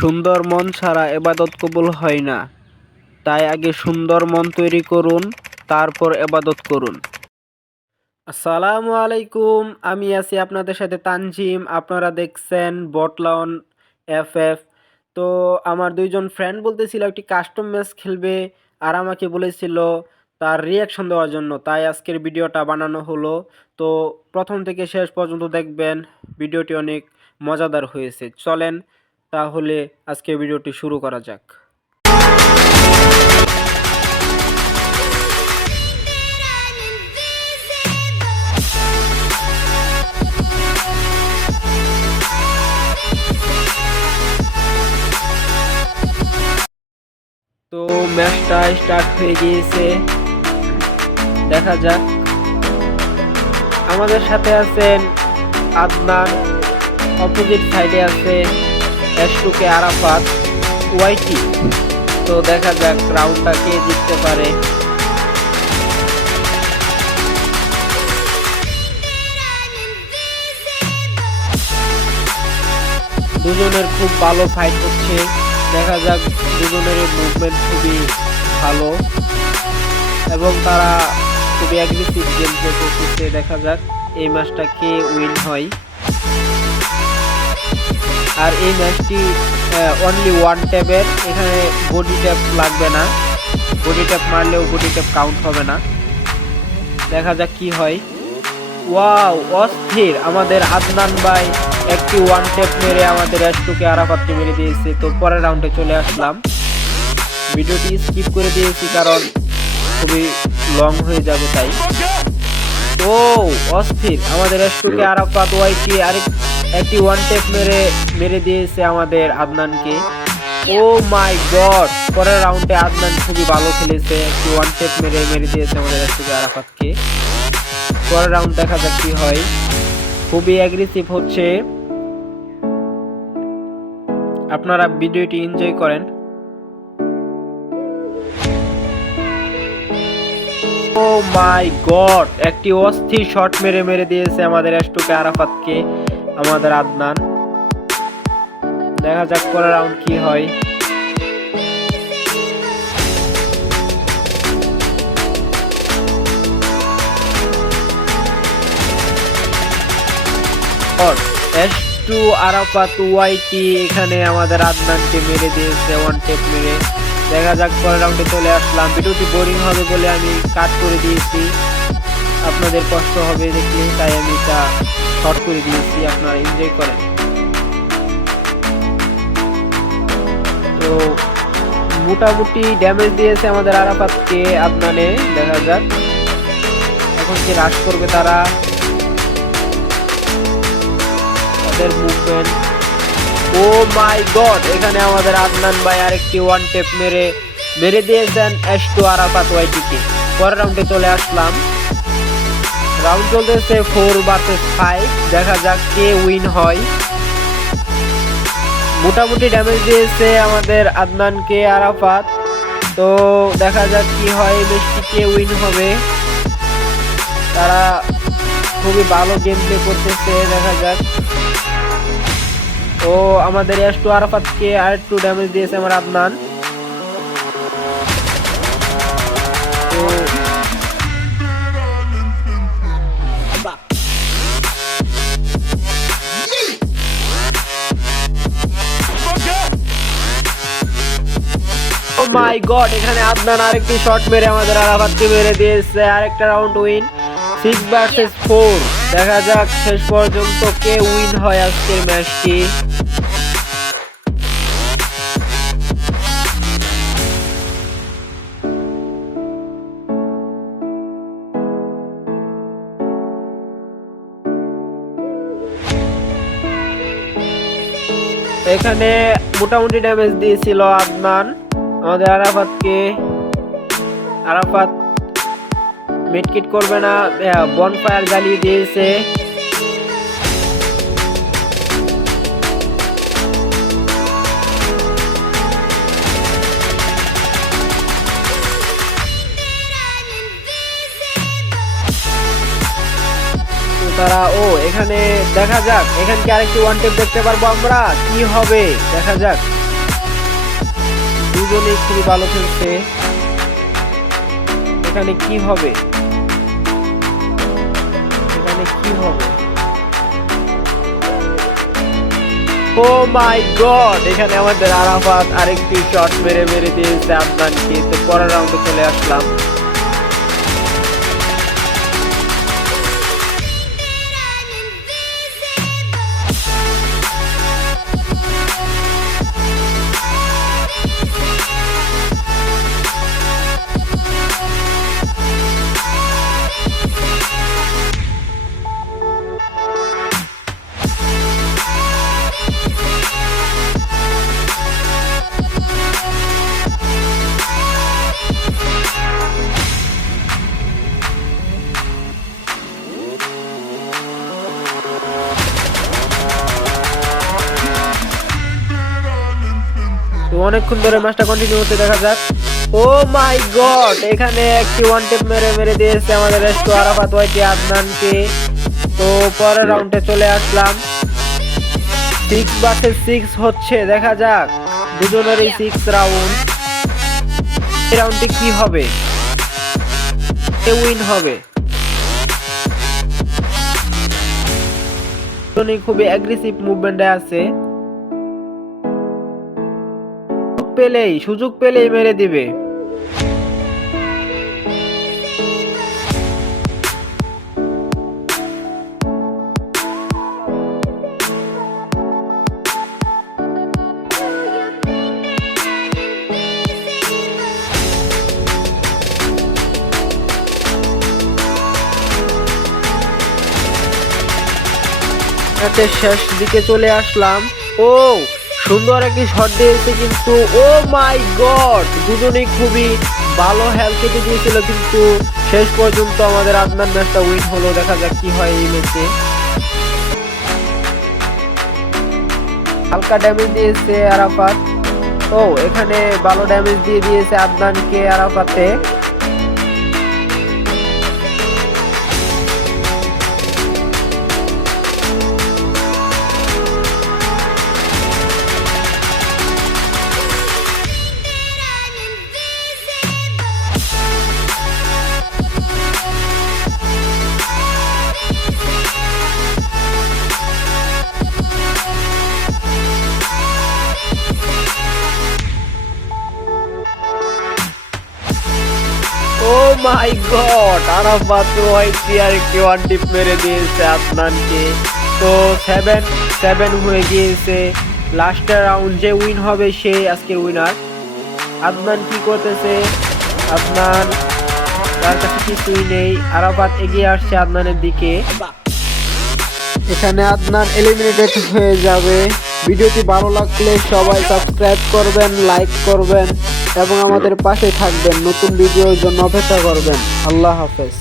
সুন্দর মন ছাড়া ইবাদত কবুল হয় না, তাই আগে সুন্দর মন তৈরি করুন, তারপর ইবাদত করুন। আসসালামু আলাইকুম, আমি আছি আপনাদের সাথে তানজিম। আপনারা দেখছেন বটলাউন এফএফ। তো আমার দুইজন ফ্রেন্ড বলতেছিল একটি কাস্টম ম্যাচ খেলবে, আর আমাকে বলেছিল তার রিয়াকশন দেওয়ার জন্য, তাই আজকের ভিডিওটা বানানো হলো। তো প্রথম থেকে শেষ পর্যন্ত দেখবেন, ভিডিওটি অনেক মজাদার হয়েছে। চলেন তাহলে আজকের ভিডিওটি শুরু করা যাক। তো ম্যাচটা স্টার্ট হয়ে গিয়েছে, দেখা যাক। আমাদের সাথে আছেন আদনান, অপোজিট সাইডে আছে এস2কে আরাফাত, ওয়াইটি। তো দেখা যাক রাউন্ডটা কে জিততে পারে। দুজনের খুব ভালো ফাইট হচ্ছে, দেখা যাক। দুজনের মুভমেন্ট খুবই ভালো এবং তারা খুবই অ্যাগ্রেসিভ গেম প্লে করতেছে। দেখা যাক এই ম্যাচটা কে উইন হয়। আর এই ম্যাচটি অনলি ওয়ান ট্যাপের, এখানে বডি ট্যাপ লাগবে না, বডি ট্যাপ মারলেও বডি ট্যাপ কাউন্ট হবে না। দেখা যাক কি হয়। ওয়াও, অস্থির! আমাদের আদনান ভাই একটি ওয়ান ট্যাপ মেরে আমাদের এস2কে আরাফাতকে মেরে দিয়েছে। তো পরের রাউন্ডে চলে আসলাম। ভিডিওটি স্কিপ করে দিয়েছি কারণ খুবই লং হয়ে যাবে তাই। ও অস্থির! আমাদের এস2কে আরাফাত ওয়াইটি একটি ওয়ান ট্যাপ মেরে দিয়েছে আমাদের আদনানকে। ও মাই গড! পরের রাউন্ডে আদনান খুবই ভালো খেলেছে, একটি ওয়ান ট্যাপ মেরে দিয়েছে আমাদের এস2কে আরাফাতকে। পরের রাউন্ড দেখা যাক কি হয়। খুবই অ্যাগ্রেসিভ হচ্ছে, আপনারা ভিডিওটি এনজয় করেন। ও মাই গড! একটি অস্থির শট মেরে দিয়েছে আমাদের এস2কে আরাফাতকে আমাদের আদনান। দেখা যাক পরের রাউন্ড কি হয়। এস2 আরাফাত ওয়াইটি এখানে আমাদের আদনানকে মেরে দিয়েছে ওয়ান ট্যাপ মেরে। দেখা যাক পরের রাউন্ডে চলে আসলাম। ভিডিওটি বোরিং হবে বলে আমি কাট করে দিয়েছি, আপনাদের কষ্ট হবে দেখলে, তাই আমি এটা শর্ট করে দিয়েছি, আপনারা এনজয় করেন। তো মোটামুটি ড্যামেজ দিয়েছে আমাদের আরাফাতকে আদনানে। দেখা যাক এখন কি রাশ করবে তারা, তাদের মুভমেন্ট। ও মাই গড! এখানে আমাদের আদনান ভাই আরেকটি ওয়ান ট্যাপ মেরে দিয়েছেন এস2 আরাফাত ওয়াইটিকে। পরের রাউন্ডে চলে আসলাম। রাউন্ড চলতেছে 4 ভার্সেস 5। দেখা যাক কে উইন হয়। মোটামুটি ড্যামেজ দিয়েছে আমাদের আদনানকে আরাফাত। তো দেখা যাক কি হয়, ম্যাচটি কে উইন হবে। তারা খুবই ভালো গেম প্লে করতেছে, দেখা যাক। ও আমাদের এস2 আরাফাতকে আরেকটু ড্যামেজ দিয়েছে আমার আদনান। তো ও মাই গড! এখানে আদনান আরেকটি শট মেরে আমাদের আরাফাতকে মেরে দিয়েছে। আরেকটা রাউন্ড উইন, 6 ভার্সেস 4। দেখা যাক শেষ পর্যন্ত কে উইন হয় আজকের ম্যাচটি। এখানে মোটামুটি ড্যামেজ দিয়েছিল আদনান আমাদের আরাফাতকে। আরাফাত মিডকিট করবে না, বনফায়ার জ্বালিয়ে দিয়েছে। তারা এখানে দেখা যাক, এখানে কি আরেকটি ওয়ান টেপ দেখতে পারবো আমরা, কি হবে দেখা যাক। দুজনেই খুবই ভালো খেলছে। এখানে কি হবে, এখানে কি হবে? ও মাই গড, এখানে আমাদের আরাফাত আরেকটি শট মেরে দিয়েছে আদনানকে। তো পরের রাউন্ডে চলে আসলাম। তো অনেকক্ষণ ধরে ম্যাচটা কন্টিনিউ হতে দেখা যাক। ও মাই গড, এখানে একটি ওয়ান টেপ মেরে দিয়েছে আমাদের রেস্টো আরাফাত ওয়াইটি আদনানকে। তো পরের রাউন্ডে চলে আসলাম। 6 ভার্সেস 6 হচ্ছে, দেখা যাক দুজনেরই 6 রাউন্ড। এই রাউন্ডে কি হবে, কে উইন হবে? দুজনেই খুবই অ্যাগ্রেসিভ মুভমেন্টে আছে, সুযোগ পেলেই মেরে দিবে। শেষ দিকে চলে আসলাম। ও সুন্দর একটি শট দিয়েছে, কিন্তু ও মাই গড, দুজনেই খুবই ভালো হেলথ কেটে দিয়েছিল, কিন্তু শেষ পর্যন্ত আমাদের আদনান ম্যাচটা উইন হলো। দেখা যাক কি হয় এই ম্যাচে। হালকা ড্যামেজ দিয়েছে আরাফাত। ও এখানে ভালো ড্যামেজ দিয়ে দিয়েছে আদনানকে আরাফাতে। ও মাই গড, আরাফাত ওয়াইটি আরেকটি ওয়ান টিপ মেরে দিয়েছে আদনানকে। তো 7-7 হয়ে গিয়েছে। লাস্টের রাউন্ড যে উইন হবে সে আজকের উইনার। আদনান কি করতেছে? আদনান, তার কাছে কিছুই নেই। আরাফাত এগিয়ে আসছে আদনানের দিকে। এখানে আদনান এলিমিনেটেড হয়ে যাবে। ভিডিওটি ভালো লাগলে সবাই সাবস্ক্রাইব করবেন, লাইক করবেন এবং আমাদের পাশে থাকবেন। নতুন ভিডিওর জন্য অপেক্ষা করবেন। আল্লাহ হাফেজ।